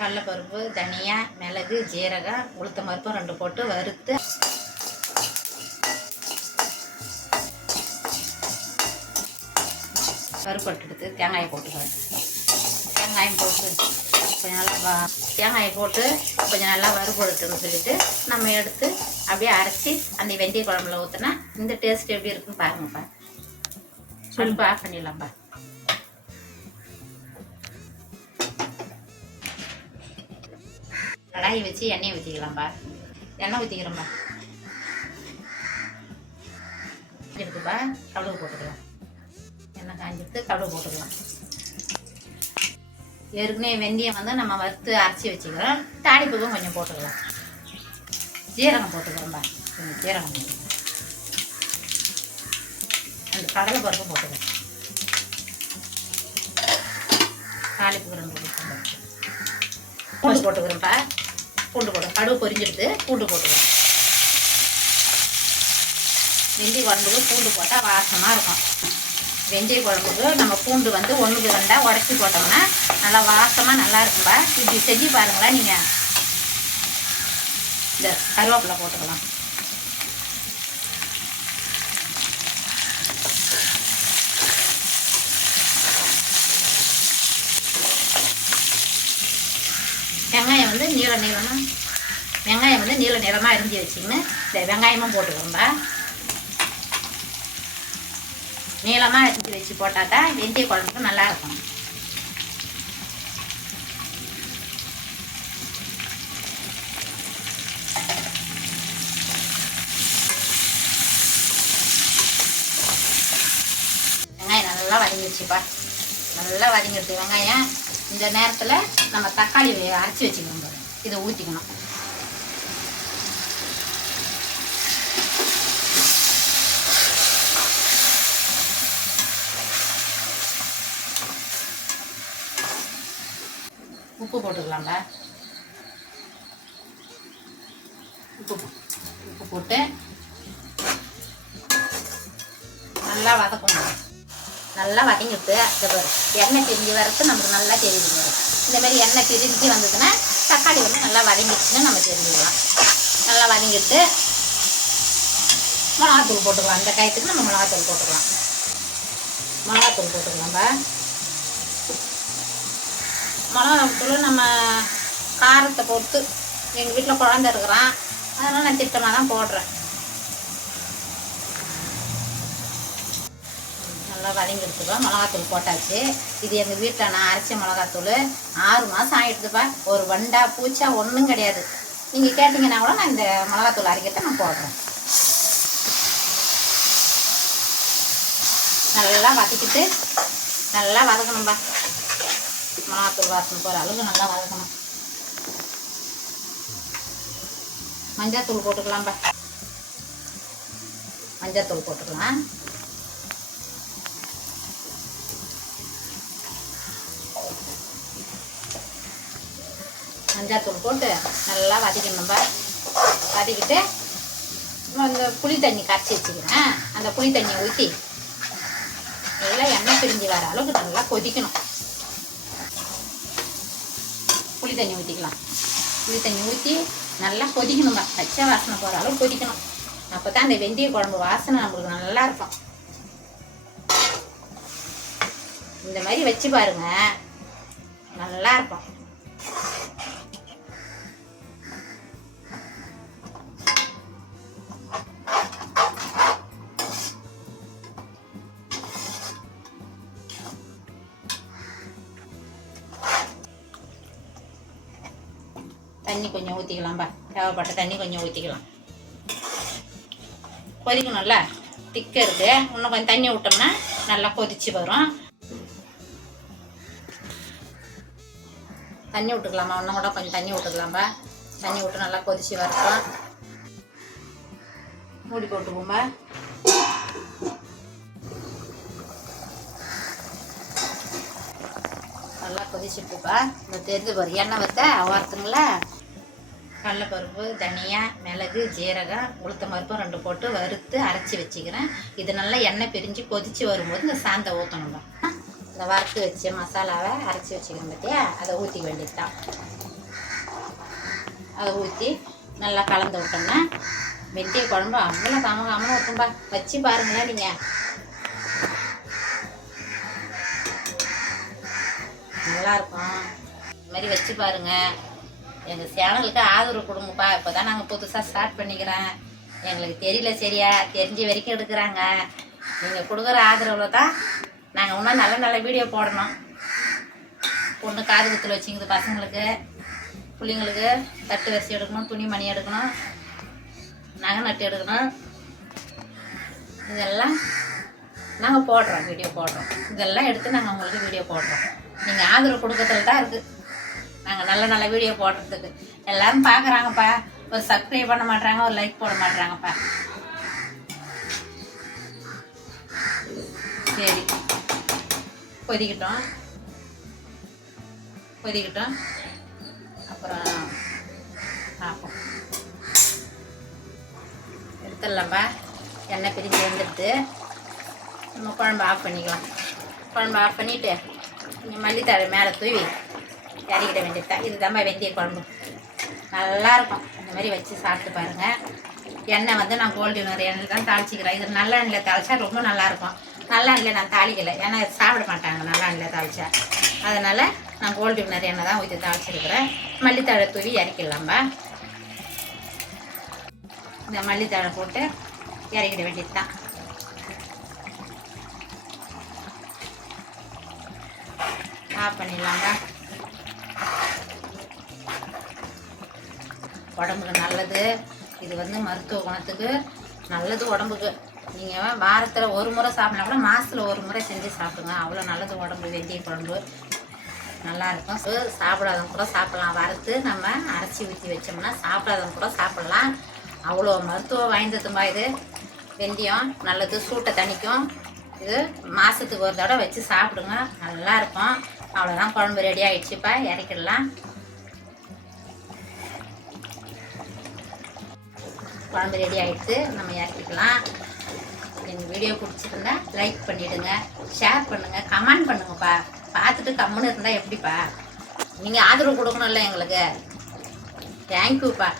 கடலைப்பருப்பு, தனியா, மிளகு, ஜீரகம், உளுத்தம் பருப்பு 2 போட்டு வறுத்து பருப்பு எடுத்து தேங்காயை போட்டுக்கிறேன். தேங்காயம் போட்டு கொஞ்சம் நல்லா தேங்காயை போட்டு கொஞ்சம் நல்லா வறுபடுட்டுன்னு சொல்லிட்டு நம்ம எடுத்து அப்படியே அரைச்சி அந்த வெந்தய குழம்புல ஊற்றினா இந்த டேஸ்ட் எப்படி இருக்குன்னு பாருங்கப்பா. சொல்லுப்பா, ஆஃப் பண்ணிடலாம்ப்பா. கடாயை வச்சு எண்ணெயை ஊற்றிக்கலாம்ப்பா. எண்ணெய் ஊற்றிக்கிறோம்ப்பா. எடுத்துப்பா கடுகு போட்டுக்கலாம். எண்ணெய் காஞ்சிட்டு கடுகு போட்டுக்கலாம். ஏற்கனவே வெந்தயம் வந்து நம்ம வறுத்து அரைச்சி வச்சுக்கிறோம். தாளிப்புக்கும் கொஞ்சம் போட்டுக்கலாம். ஜீரகம் போட்டுக்கிறோம்ப்பா. கொஞ்சம் ஜீரகம் போட்டுக்கலாம். அந்த கடலை பருப்பு போட்டுக்கலாம். தாளிப்புக்கு 2 பூண்டு போட்டுக்கிறோம்ப்பா. பூண்டு போட்டு கடுகு பொரிஞ்சிடுது. பூண்டு போட்டுக்கிறோம். வெந்தய குழம்புக்கு பூண்டு போட்டால் வாசமாக இருக்கும். வெந்தய குழம்புக்கு நம்ம பூண்டு வந்து 1க்கு 2 உடச்சி போட்டோம்னா நல்லா வாசமாக நல்லா இருக்கும்பா. இப்படி செஞ்சு பாருங்களேன். நீங்கள் இந்த கருவேப்பிலை போட்டுக்கலாம். வெங்காயம் வந்து நீள நீளமாக அரிஞ்சு வச்சுக்கின்னு இந்த வெங்காயமும் போட்டுக்கோம்பா. நீளமாக அரிஞ்சு வச்சு போட்டால் தான் வெந்தய குழம்புக்கு நல்லாயிருக்கும். வெங்காயம் நல்லா வதங்கிடுச்சுப்பா. நல்லா வதங்கிடுச்சு வெங்காயம். இந்த நேரத்தில் நம்ம தக்காளி அரைச்சி வச்சுக்கணும் பாரு. இதை ஊற்றிக்கணும். உப்பு போட்டுக்கலாம்ப்பா. உப்பு போட்டு நல்லா வதக்கணும். நல்லா வதங்கிட்டு எண்ணெய் பிரிஞ்சு வரது நமக்கு நல்லா தெரியுது வரும். இந்தமாரி எண்ணெய் பிரிஞ்சு வந்ததுன்னா தக்காளி வந்து நல்லா வதங்கிடுச்சுன்னு நம்ம தெரிஞ்சுக்கலாம். நல்லா வதங்கிட்டு மிளகாத்தூள் போட்டுக்கலாம். அந்த காயத்துக்கு நம்ம மிளகாத்தூள் போட்டுக்கலாம். மிளகாத்தூள் போட்டுக்கலாம்ப்பா. மிளகாத்தூள் நம்ம காரத்தை பொறுத்து, எங்கள் வீட்டில் குழந்தை இருக்கிறான், அதனால் நான் திட்டமாக தான் போடுறேன். நல்லா வதங்கிடுச்சுப்பா. மிளகாத்தூள் போட்டாச்சு. இது எங்கள் வீட்டில் நான் அரைச்ச மிளகாத்தூள் 6 மாதம் ஆகிடுதுப்பா. ஒரு வண்டா பூச்சா ஒன்றும் கிடையாது. நீங்கள் கேட்டிங்கன்னா கூட நான் இந்த மிளகாத்தூள் அரைக்கிறத நான் போடுறேன். நல்லா வதக்கிட்டு நல்லா வதக்கணும்பா. மிளகாத்தூள் வாசனை போகிற அளவுக்கு நல்லா வதக்கணும். மஞ்சத்தூள் போட்டுக்கலாம்ப்பா. மஞ்சத்தூள் போட்டுக்கலாம். மஞ்சாத்தூள் போட்டு நல்லா வதக்கணும்பா. வதக்கிட்டு அந்த புளி தண்ணி கரைச்சி வச்சுக்கிறேன். அந்த புளி தண்ணியை ஊற்றி நல்லா எண்ணெய் பிரிஞ்சு வர அளவுக்கு நல்லா கொதிக்கணும். புளி தண்ணி ஊற்றிக்கலாம். புளி தண்ணி ஊற்றி நல்லா கொதிக்கணும்பா. பச்சை வாசனை போகிற அளவுக்கு கொதிக்கணும். அப்போ தான் அந்த வெந்தய குழம்பு வாசனை நம்மளுக்கு நல்லா இருக்கும். இந்த மாதிரி வச்சு பாருங்க, நல்லா இருக்கும். தண்ணி கொஞ்சம் ஊற்றிக்கலாம்பா. தேவைப்பட்ட தண்ணி கொஞ்சம் ஊற்றிக்கலாம். கொதிக்கணும்ல, திக்க இருக்கு. இன்னும் கொஞ்சம் தண்ணி விட்டோம்னா நல்லா கொதிச்சு வரும். தண்ணி விட்டுக்கலாமா? இன்னும் கூட கொஞ்சம் தண்ணி விட்டுக்கலாம்பா. தண்ணி விட்டு நல்லா கொதிச்சு வரட்டும். மூடி போட்டுக்கோம்பா. நல்லா கொதிச்சுட்டுப்பா. இந்த தெரிஞ்சு பாரு எண்ணெய் வத்த வார்த்துங்களா. கடலைப்பருப்பு, தனியா, மிளகு, ஜீரகம், உளுத்தம் பருப்பு 2 போட்டு வறுத்து அரைச்சி வச்சுக்கிறேன். இது நல்லா எண்ணெய் பிரிஞ்சு கொதித்து வரும்போது இந்த சாந்தை ஊற்றணும்பா. இந்த வறுத்து வச்சு மசாலாவை அரைச்சி வச்சுக்கிறேன் பார்த்தியா, அதை ஊற்றிக்க வேண்டியது தான். அதை ஊற்றி நல்லா கலந்து விட்டோம்னா வெந்தய குழம்பு அவ்வளோ கமகமாக இருக்கும்பா. வச்சு பாருங்களேன் நீங்கள், நல்லாயிருக்கும். இது மாதிரி வச்சு பாருங்கள். எங்கள் சேனலுக்கு ஆதரவு கொடுங்கப்பா. இப்போ தான் நாங்கள் புதுசாக ஸ்டார்ட் பண்ணிக்கிறேன். எங்களுக்கு தெரியல சரியா, தெரிஞ்ச வரைக்கும் எடுக்கிறாங்க. நீங்கள் கொடுக்குற ஆதரவில் தான் நாங்கள் இன்னும் நல்ல நல்ல வீடியோ போடணும். பொண்ணு காது குத்தில் வச்சுங்குது, பசங்களுக்கு பிள்ளைங்களுக்கு தட்டு வரிசை எடுக்கணும், துணி மணி எடுக்கணும், நகை நட்டு எடுக்கணும். இதெல்லாம் நாங்கள் போடுறோம், வீடியோ போடுறோம். இதெல்லாம் எடுத்து நாங்கள் உங்களுக்கு வீடியோ போடுறோம். நீங்கள் ஆதரவு கொடுக்கறதுல தான் இருக்குது நாங்கள் நல்ல நல்ல வீடியோ போடுறதுக்கு. எல்லோரும் பார்க்குறாங்கப்பா, ஒரு சப்ஸ்கிரைப் பண்ண மாட்டாங்க, ஒரு லைக் போட மாட்டாங்கப்பா. சரி, கொதிக்கட்டும். அப்புறம் பார்ப்போம். எடுத்துடலாம்ப்பா. எண்ணெய் பிரிஞ்சு வந்துடுது. நம்ம குழம்பு ஆஃப் பண்ணிக்கலாம். குழம்பு ஆஃப் பண்ணிவிட்டு கொஞ்சம் மல்லித்தழை மேலே தூவி இறக்கிட வேண்டியது. இது தான்ப்பா வெந்தய குழம்பு. நல்லாயிருக்கும். இந்த மாதிரி வச்சு சாப்பிட்டு பாருங்கள். எண்ணெய் வந்து நான் கோல்டு வினர் எண்ணெய் தான் தாளிச்சிக்கிறேன். இது நல்ல எண்ணெயில் தாளிச்சா ரொம்ப நல்லாயிருக்கும். நல்ல எண்ணெயில் நான் தாளிக்கலை, ஏன்னா சாப்பிட மாட்டாங்க நல்ல எண்ணெயில் தாளிச்சா. அதனால் நான் கோல்டு வினர் எண்ணெய் தான் ஊற்றி தாளிச்சிருக்கிறேன். மல்லித்தழை தூவி இறக்கிடலாம்பா. இந்த மல்லித்தழை போட்டு இறக்கிட வேண்டியது தான். ஆஃப் பண்ணிடலாங்க. உடம்புக்கு நல்லது. இது வந்து மருத்துவ குணத்துக்கு நல்லது உடம்புக்கு. நீங்கள் வாரத்தில் ஒரு முறை சாப்பிட்னா கூட மாதத்தில் ஒரு முறை செஞ்சு சாப்பிடுங்க. அவ்வளோ நல்லது உடம்பு. வெந்தய குழம்பு நல்லாயிருக்கும். சாப்பிடாதவங்க கூட சாப்பிட்லாம். வறுத்து நம்ம அரைச்சி ஊற்றி வச்சோம்னா சாப்பிடாதவங்க கூட சாப்பிட்லாம். அவ்வளோ மருத்துவம் வாய்ந்ததும்பா இது. வெந்தயம் நல்லது, சூட்டை தணிக்கும். இது மாதத்துக்கு ஒரு தடவை வச்சு சாப்பிடுங்க, நல்லாயிருக்கும். அவ்வளோதான், குழம்பு ரெடி ஆகிடுச்சுப்பா. இறக்கிடலாம். குழம்பு ரெடி ஆகிடுச்சு, நம்ம இறக்கிக்கலாம். எங்கள் வீடியோ பிடிச்சிருந்தா லைக் பண்ணிவிடுங்க, ஷேர் பண்ணுங்கள், கமெண்ட் பண்ணுங்கப்பா. பார்த்துட்டு கம்முன்னு இருந்தால் எப்படிப்பா? நீங்கள் ஆதரவு கொடுக்கணும்ல எங்களுக்கு. தேங்க்யூப்பா.